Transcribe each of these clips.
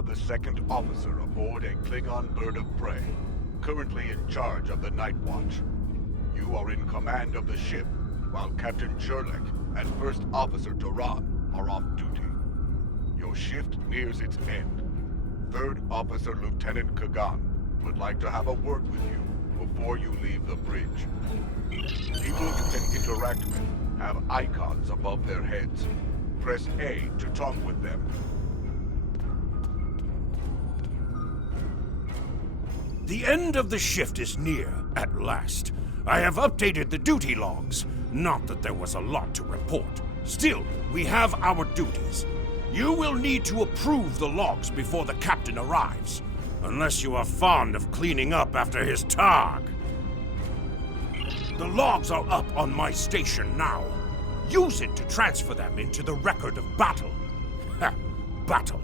are the second officer aboard a Klingon bird of prey, currently in charge of the Night Watch. You are in command of the ship, while Captain Jurlek and First Officer Duran are off duty. Your shift nears its end. Third Officer Lieutenant Kagan would like to have a word with you before you leave the bridge. People you can interact with have icons above their heads. Press A to talk with them. The end of the shift is near, at last. I have updated the duty logs. Not that there was a lot to report. Still, we have our duties. You will need to approve the logs before the captain arrives. Unless you are fond of cleaning up after his targ. The logs are up on my station now. Use it to transfer them into the record of battle. Ha! Battle.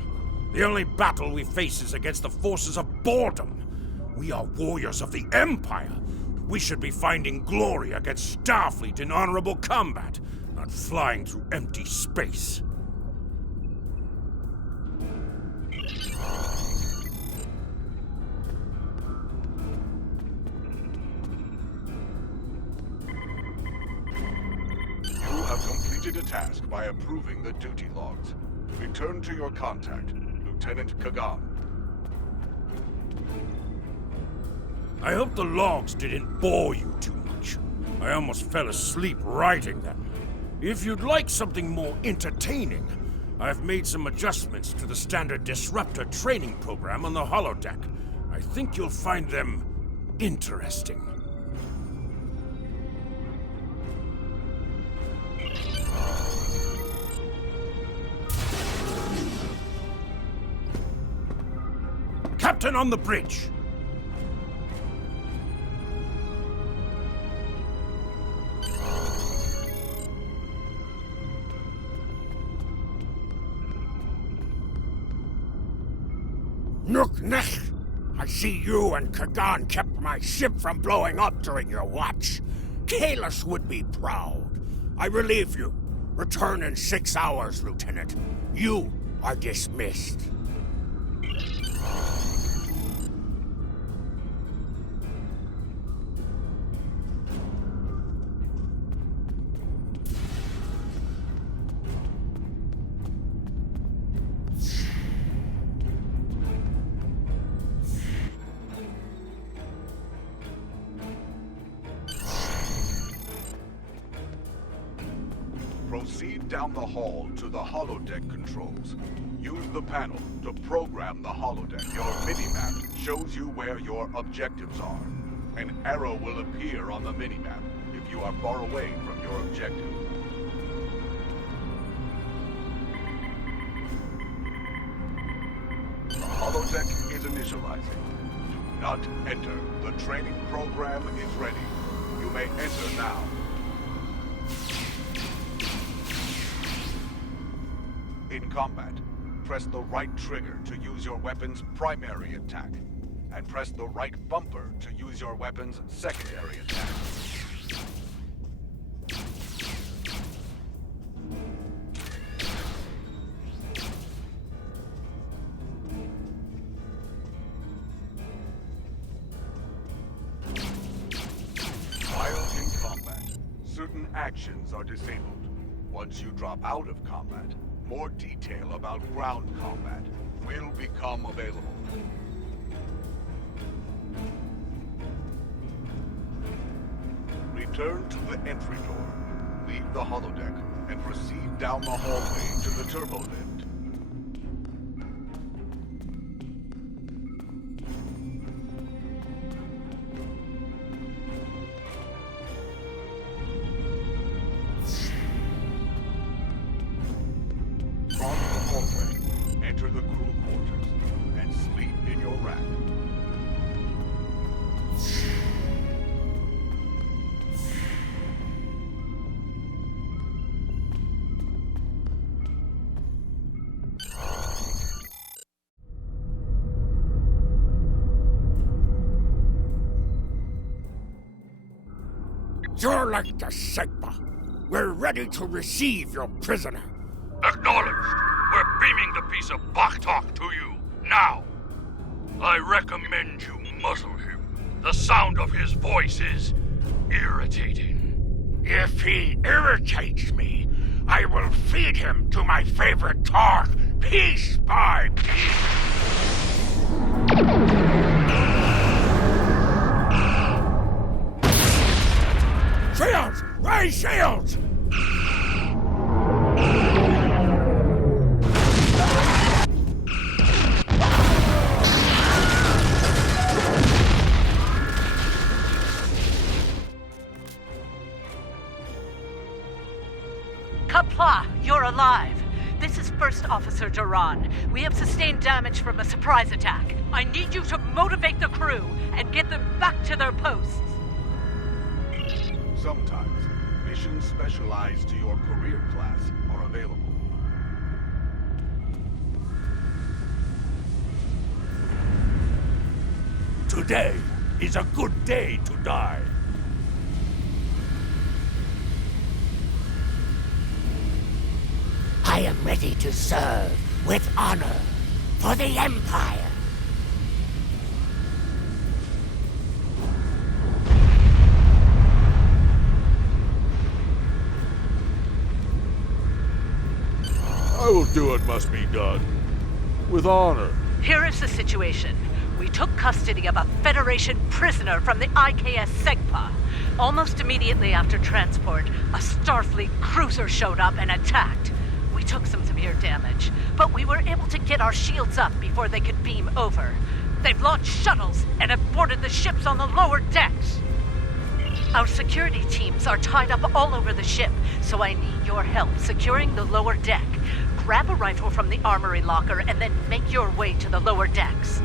The only battle we face is against the forces of boredom. We are warriors of the Empire. We should be finding glory against Starfleet in honorable combat, not flying through empty space. You have completed a task by approving the duty logs. Return to your contact, Lieutenant Kagan. I hope the logs didn't bore you too much. I almost fell asleep writing them. If you'd like something more entertaining, I've made some adjustments to the standard disruptor training program on the holodeck. I think you'll find them interesting. Captain on the bridge! Nook-nech! I see you and Kagan kept my ship from blowing up during your watch. Kahless would be proud. I relieve you. Return in 6 hours, Lieutenant. You are dismissed. Proceed down the hall to the holodeck controls. Use the panel to program the holodeck. Your minimap shows you where your objectives are. An arrow will appear on the minimap if you are far away from your objective. The holodeck is initializing. Do not enter. The training program is ready. You may enter now. In combat, press the right trigger to use your weapon's primary attack, and press the right bumper to use your weapon's secondary attack. While in combat, certain actions are disabled. Once you drop out of combat, more detail about ground combat will become available. Return to the entry door, leave the holodeck, and proceed down the hallway to the turbo lift. Enter the crew quarters and sleep in your rack. You're like the Sigma. We're ready to receive your prisoner. Acknowledged. We're beaming the piece of Bachtok to you. Now, I recommend you muzzle him. The sound of his voice is irritating. If he irritates me, I will feed him to my favorite targ, piece by piece. Shields! Raise shields! Kapla, you're alive. This is First Officer Duran. We have sustained damage from a surprise attack. I need you to motivate the crew and get them back to their posts. Sometimes, missions specialized to your career class are available. Today is a good day to die. I am ready to serve with honor for the Empire. I will do what must be done. With honor. Here is the situation. We took custody of a Federation prisoner from the IKS Segpa. Almost immediately after transport, a Starfleet cruiser showed up and attacked. We took some severe damage, but we were able to get our shields up before they could beam over. They've launched shuttles and have boarded the ships on the lower decks. Our security teams are tied up all over the ship, so I need your help securing the lower deck. Grab a rifle from the armory locker and then make your way to the lower decks.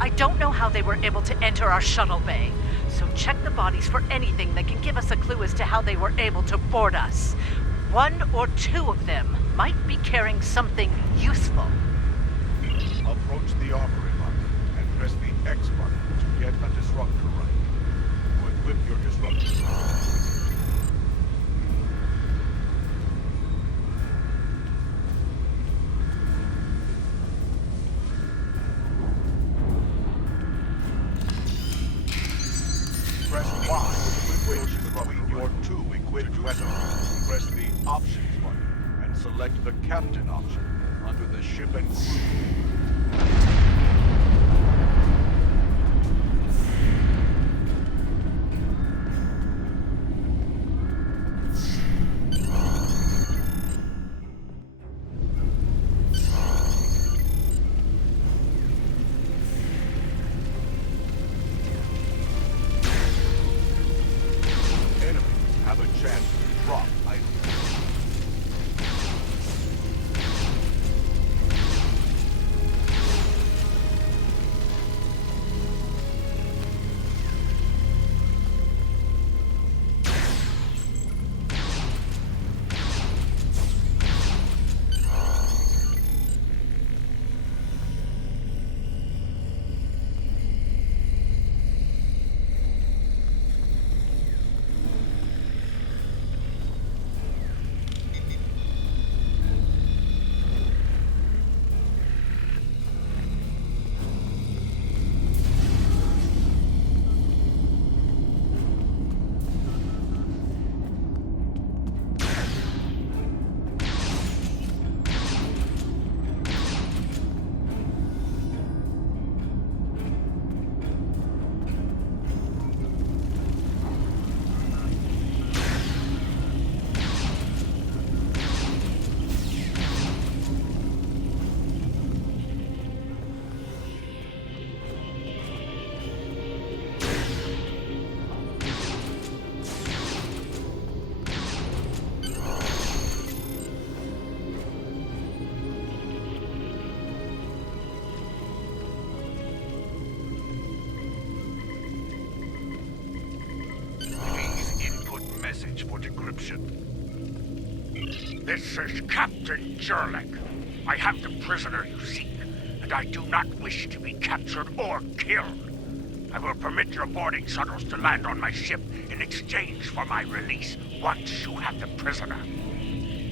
I don't know how they were able to enter our shuttle bay, so check the bodies for anything that can give us a clue as to how they were able to board us. One or two of them might be carrying something useful. Approach the armory locker and press the X button to get a disruptor right. Equip your disruptor. Press Y to switch from your two equipped weapons. Press the Options button and select the Captain option under the Ship and Crew. Enemies have a chance to drop items. Message for decryption. This is Captain Jurlik. I have the prisoner you seek, and I do not wish to be captured or killed. I will permit your boarding shuttles to land on my ship in exchange for my release once you have the prisoner.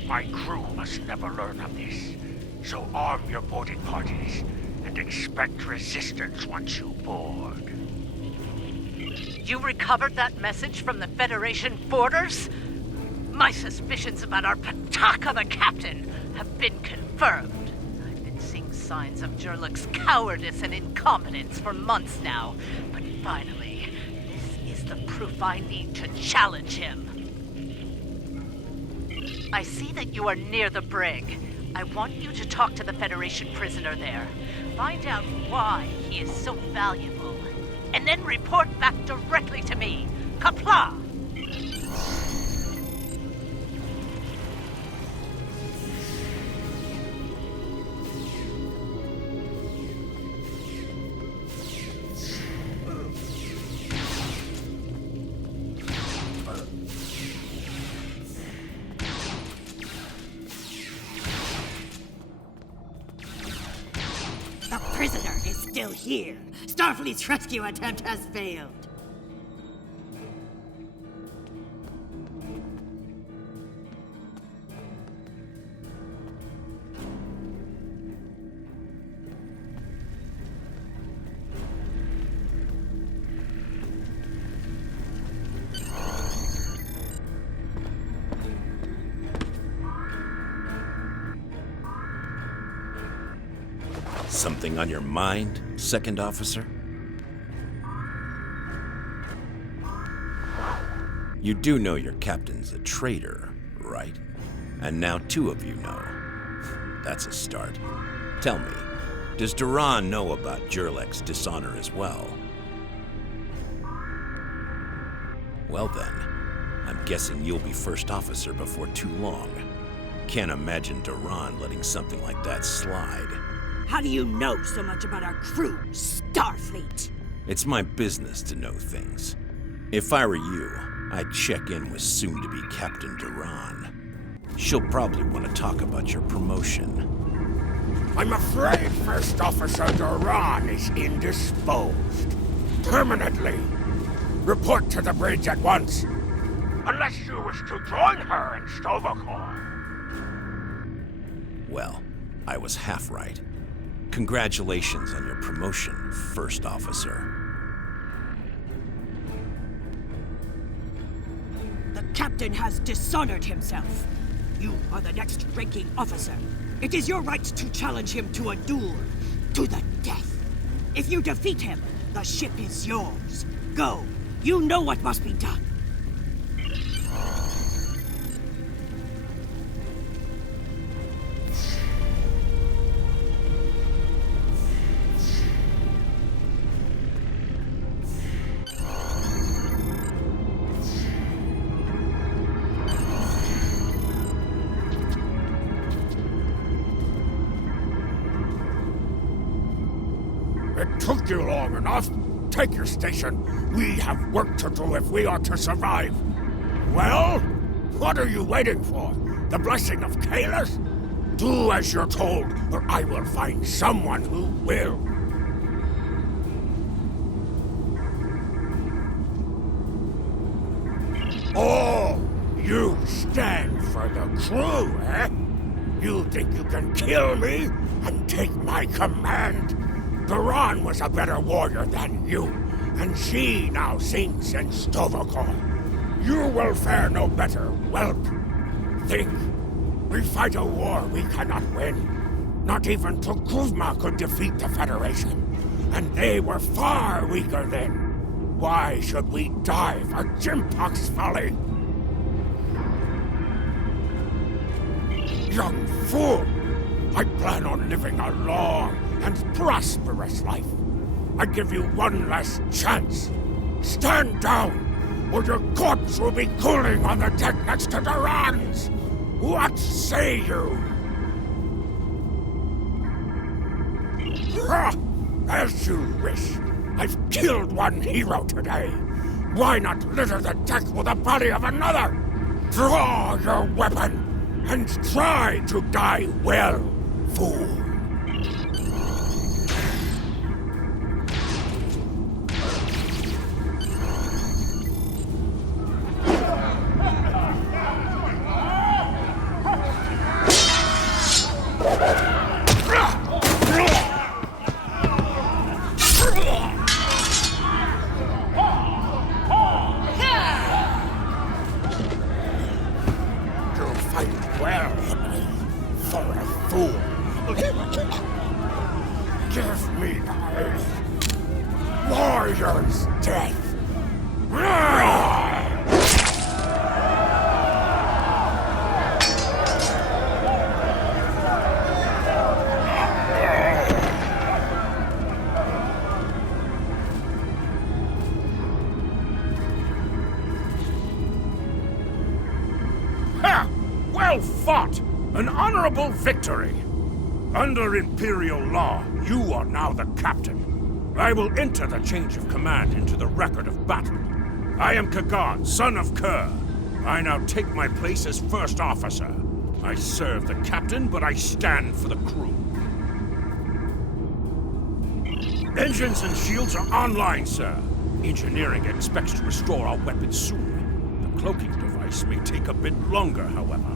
My crew must never learn of this, so arm your boarding parties and expect resistance once you board. You recovered that message from the Federation borders? My suspicions about our Pataka the Captain have been confirmed. I've been seeing signs of Jurlik's cowardice and incompetence for months now, but finally, this is the proof I need to challenge him. I see that you are near the brig. I want you to talk to the Federation prisoner there. Find out why he is so valuable. And then report back directly to me. Kapla! The prisoner is still here. Starfleet's rescue attempt has failed. Something on your mind, Second Officer? You do know your captain's a traitor, right? And now two of you know. That's a start. Tell me, does Duran know about Jurlik's dishonor as well? Well then, I'm guessing you'll be first officer before too long. Can't imagine Duran letting something like that slide. How do you know so much about our crew, Starfleet? It's my business to know things. If I were you, I'd check in with soon-to-be Captain Duran. She'll probably want to talk about your promotion. I'm afraid First Officer Duran is indisposed. Permanently. Report to the bridge at once. Unless you wish to join her in Stovacor. Well, I was half right. Congratulations on your promotion, First Officer. The captain has dishonored himself. You are the next ranking officer. It is your right to challenge him to a duel, to the death. If you defeat him, the ship is yours. Go. You know what must be done. It took you long enough. Take your station. We have work to do if we are to survive. Well, what are you waiting for? The blessing of Kalis? Do as you're told, or I will find someone who will. Oh, you stand for the crew, eh? You think you can kill me and take my command? Duran was a better warrior than you, and she now sings in Stovacor. You will fare no better, whelp. Think, we fight a war we cannot win. Not even Tukuzma could defeat the Federation, and they were far weaker then. Why should we die for Jimpok's folly? Young fool! I plan on living a long and prosperous life. I give you one last chance. Stand down, or your corpse will be cooling on the deck next to Duran's. What say you? As you wish. I've killed one hero today. Why not litter the deck with the body of another? Draw your weapon and try to die well, fool. Give me my warrior's death. Ha! Well fought! An honorable victory! Under Imperial law, you are now the captain. I will enter the change of command into the record of battle. I am Kagan, son of Kerr. I now take my place as first officer. I serve the captain, but I stand for the crew. Engines and shields are online, sir. Engineering expects to restore our weapons soon. The cloaking device may take a bit longer, however.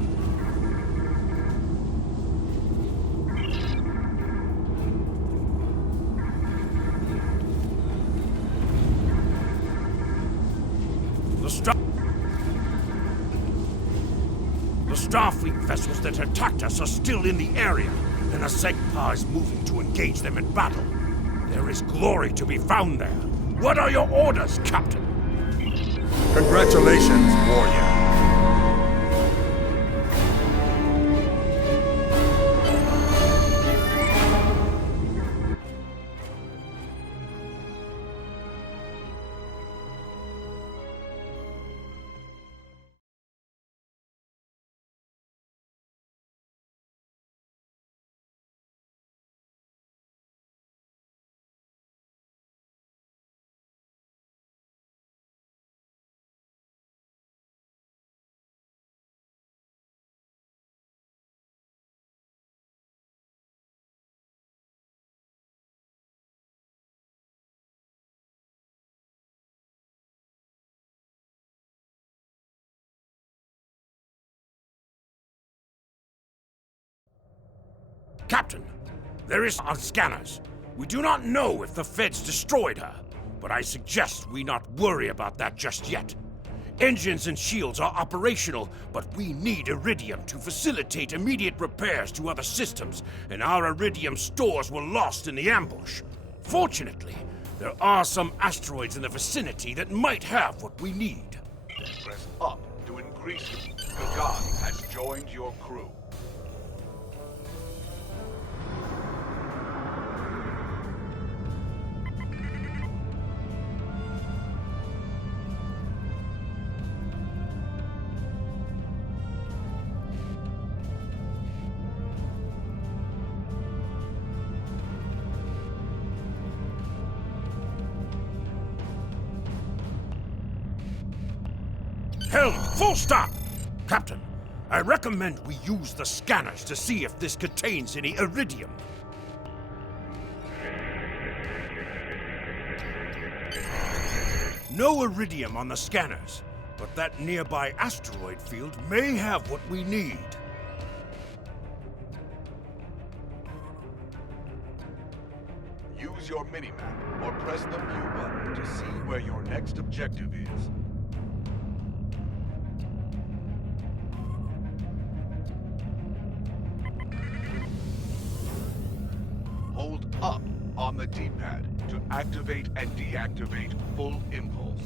The Starfleet vessels that attacked us are still in the area, and the Segpa is moving to engage them in battle. There is glory to be found there. What are your orders, Captain? Congratulations, warrior. Captain, there is on scanners. We do not know if the Feds destroyed her, but I suggest we not worry about that just yet. Engines and shields are operational, but we need iridium to facilitate immediate repairs to other systems, and our iridium stores were lost in the ambush. Fortunately, there are some asteroids in the vicinity that might have what we need. Press up to increase. Kagan has joined your crew. Helm, full stop! Captain, I recommend we use the scanners to see if this contains any iridium. No iridium on the scanners, but that nearby asteroid field may have what we need. Use your minimap or press the view button to see where your next objective is. Hold up on the D-pad to activate and deactivate full impulse.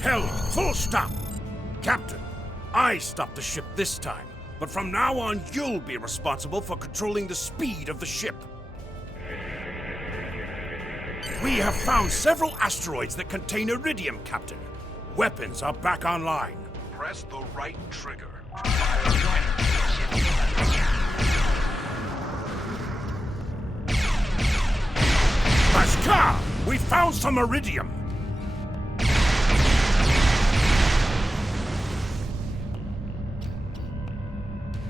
Helm, full stop! Captain, I stopped the ship this time, but from now on you'll be responsible for controlling the speed of the ship. We have found several asteroids that contain iridium, Captain. Weapons are back online. Press the right trigger. Bashkar! We found some iridium!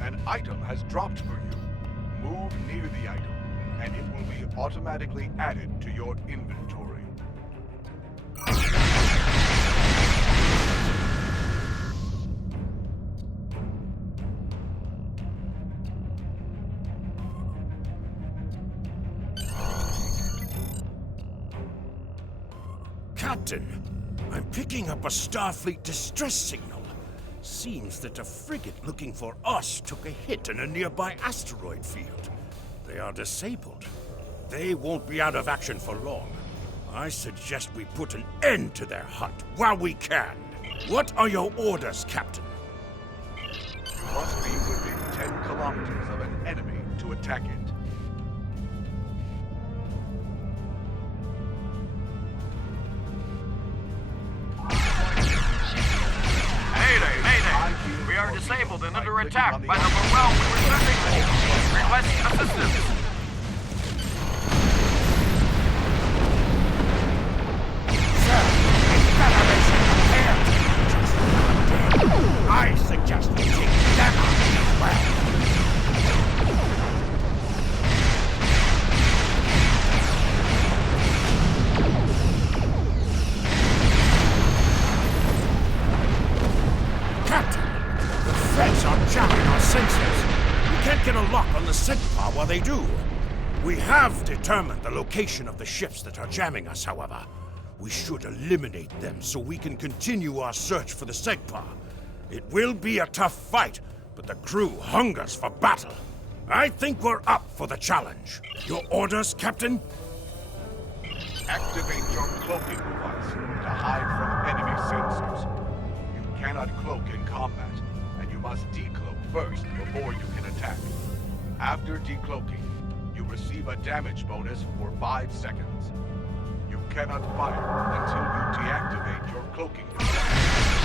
An item has dropped for you. Move near the item, and it will be automatically added to your inventory. Captain, I'm picking up a Starfleet distress signal. Seems that a frigate looking for us took a hit in a nearby asteroid field. They are disabled. They won't be out of action for long. I suggest we put an end to their hunt while we can. What are your orders, Captain? You must be within 10 kilometers of an enemy to attack it. Mayday, mayday! We are disabled and under attack by the morale we were searching for. Request assistance. I suggest we take them out as well. Captain, the threats are jamming our sensors. We can't get a lock on the Segpa while they do. We have determined the location of the ships that are jamming us, however. We should eliminate them so we can continue our search for the Segpa. It will be a tough fight, but the crew hungers for battle. I think we're up for the challenge. Your orders, Captain? Activate your cloaking device to hide from enemy sensors. You cannot cloak in combat, and you must decloak first before you can attack. After decloaking, you receive a damage bonus for 5 seconds. You cannot fire until you deactivate your cloaking device.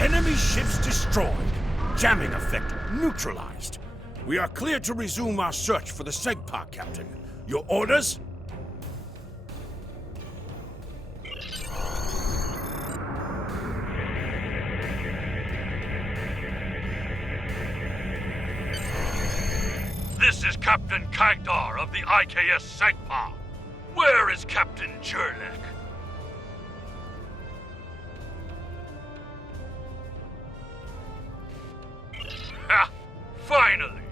Enemy ships destroyed. Jamming effect neutralized. We are clear to resume our search for the Segpa, Captain. Your orders? This is Captain Kagdar of the IKS Segpa. Where is Captain Jurlek? Ha! Finally!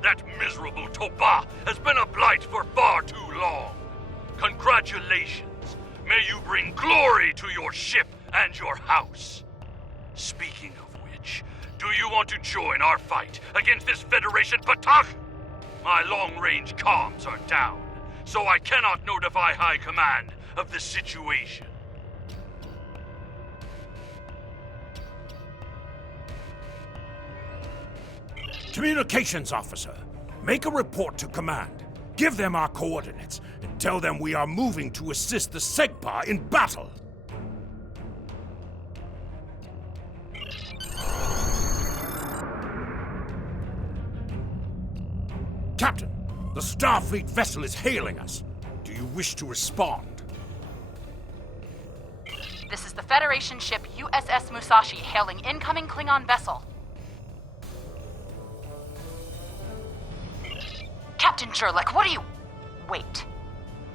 That miserable Toba has been a blight for far too long. Congratulations! May you bring glory to your ship and your house. Speaking of which, do you want to join our fight against this Federation Patak? My long-range comms are down, so I cannot notify High Command of the situation. Communications officer, make a report to command. Give them our coordinates and tell them we are moving to assist the Segpa in battle. Captain, the Starfleet vessel is hailing us. Do you wish to respond? This is the Federation ship USS Musashi hailing incoming Klingon vessel. Captain Jurlek, what are you... Wait.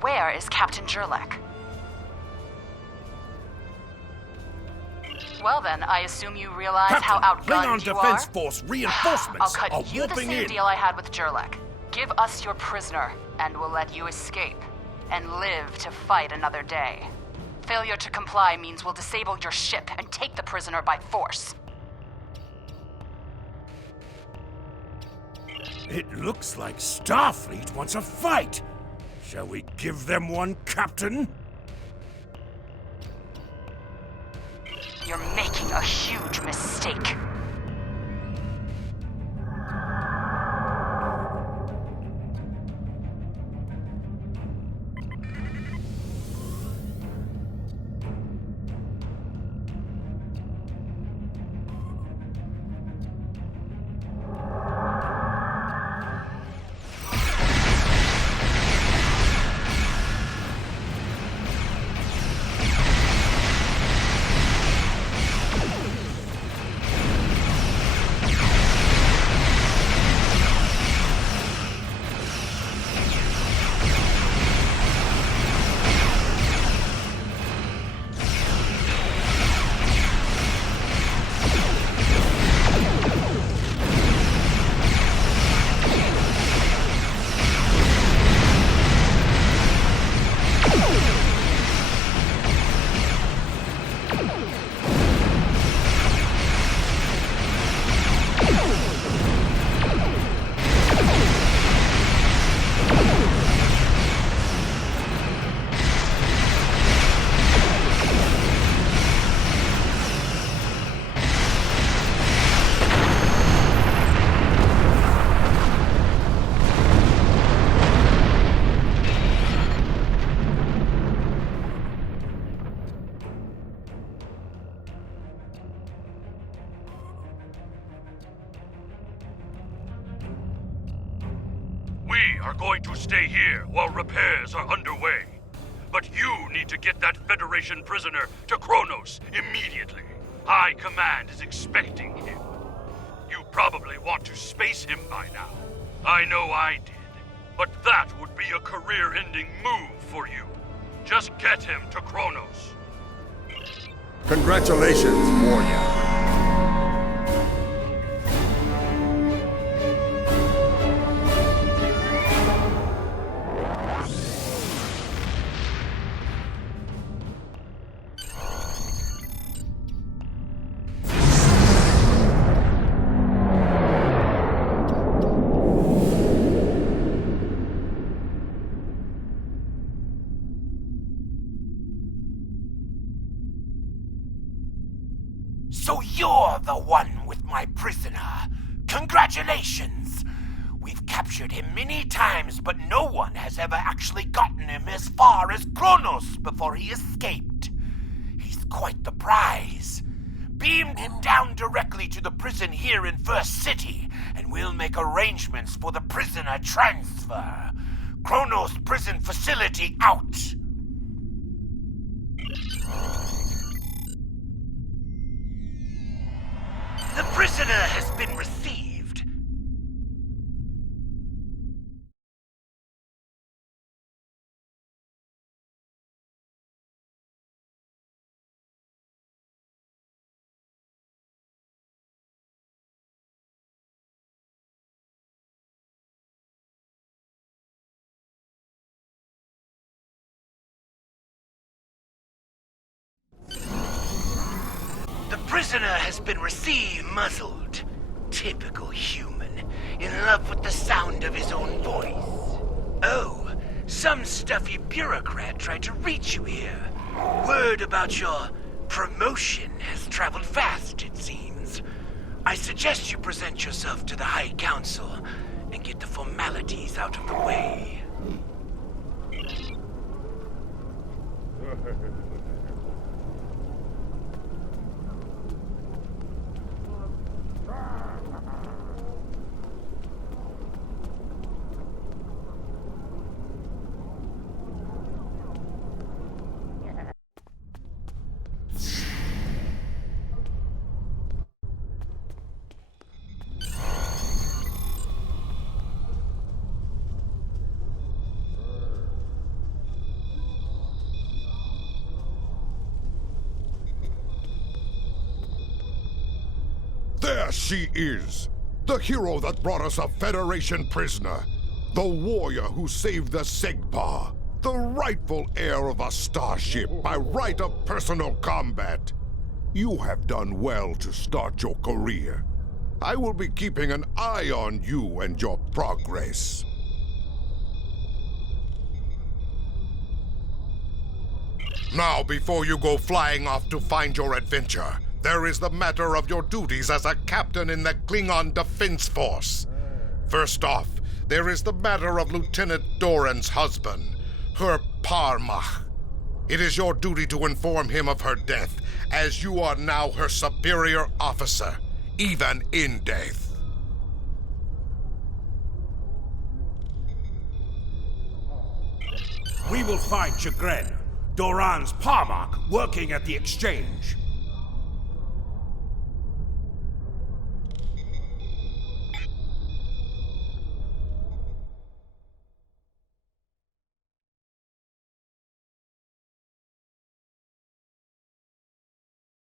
Where is Captain Jurlek? Well then, I assume you realize Captain, how outgunned Klingon you Defense are? Force reinforcements I'll cut are you the whooping same in. deal I had with Jurlek. Give us your prisoner, and we'll let you escape. And live to fight another day. Failure to comply means we'll disable your ship and take the prisoner by force. It looks like Starfleet wants a fight. Shall we give them one, Captain? You're making a huge mistake. stay here while repairs are underway. But you need to get that Federation prisoner to Kronos immediately. High Command is expecting him. You probably want to space him by now. I know I did. But that would be a career-ending move for you. Just get him to Kronos. Congratulations, warrior. So you're the one with my prisoner. Congratulations! We've captured him many times, but no one has ever actually gotten him as far as Kronos before he escaped. He's quite the prize. Beam him down directly to the prison here in First City, and we'll make arrangements for the prisoner transfer. Kronos prison facility out! The prisoner has been received. The prisoner has been received muzzled. Typical human, in love with the sound of his own voice. Oh, some stuffy bureaucrat tried to reach you here. Word about your promotion has traveled fast, it seems. I suggest you present yourself to the High Council and get the formalities out of the way. There she is! The hero that brought us a Federation prisoner. The warrior who saved the Segpa. The rightful heir of a starship by right of personal combat. You have done well to start your career. I will be keeping an eye on you and your progress. Now, before you go flying off to find your adventure, there is the matter of your duties as a captain in the Klingon Defense Force. First off, there is the matter of Lieutenant Doran's husband, her Parmach. It is your duty to inform him of her death, as you are now her superior officer, even in death. We will find Chagrin, Doran's Parmach, working at the exchange.